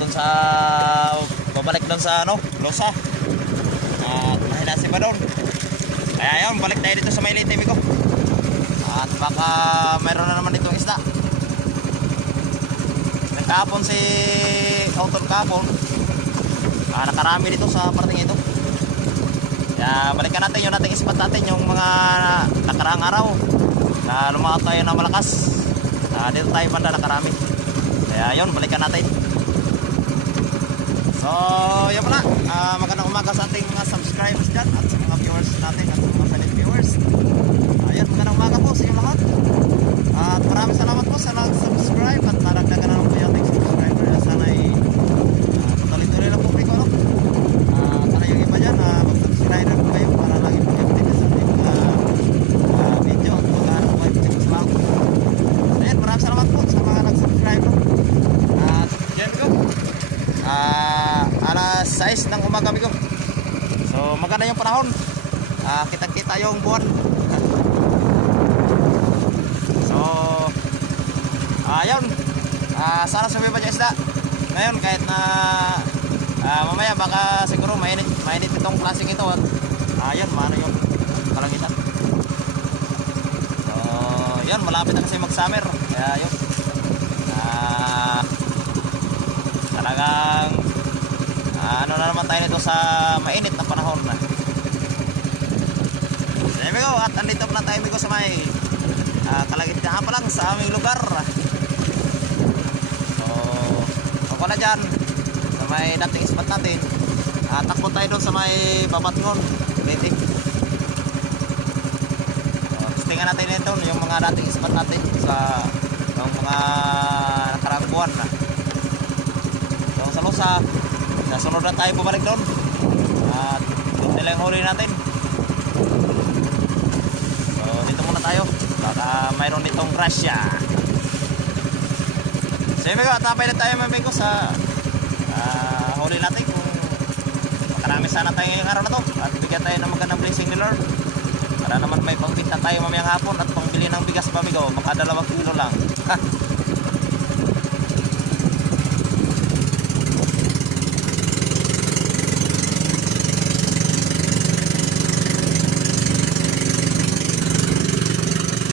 dun sa babalik dun sa ano, Losa. At mahina si Badon. Kaya yun, balik tayo dito sa may Leyte ko. At baka mayroon na naman ditong isda. Nagkapon si Auton kapon. Nakarami dito sa parting ito. Kaya balikan natin yung nating ispat natin yung mga nakaraang araw na lumakot tayo na malakas. Dito tayo banda nakarami. Kaya yun, balikan natin. So yun pala, magandang umaga sa ating mga subscribers dyan at sa mga viewers natin at sa mga silent viewers. Ayun, magandang umaga po sa inyong lahat. At maraming salamat po sa nag-subscribe at naragdagan na lang po yung ating subscriber. Sana ay tuloy-tuloy lang po ko, no? Sana yung iba dyan, mag-subscribe na po kayo para lagi po kayo updated sa ating video at mag-aarap po kayo sa mga. Ayun, maraming salamat po sa mga nag-subscribe, no? At yan ko. Alas 6 ng umaga ko. So maganda yung panahon. Kita-kita yung buwan. So ayun. Sana sumiba yung isda. Ngayon kahit na mamaya baka siguro mainit itong klaseng ito at ayun, maano yung kalangitan. So yun, malapit na kasi mag-summer. Kaya yun, talagang ano na naman tayo nito sa mainit na panahon na. So amigo, at andito na tayo amigo sa may kalagitnaan pa lang sa aming lugar. So ako na dyan sa may dating spot natin. Takbo tayo doon sa may Babatngon Leyte. So tingnan natin ito yung mga dating spot natin sa yung mga nakarang buwan na. So sa Losa, nasunod na tayo bumalik doon. At doon nila yung huli natin. So dito muna tayo. Baka mayroon ditong grasya. So yun amigo, at napay na tayo amigo sa huli natin. Kung makarami sana tayo ngayong araw na to. At bigyan tayo ng magandang blessing ni Lord. Para naman may pangbita tayo mamayang hapon. At pangbili ng bigas pa amigo, baka 2 kilo lang.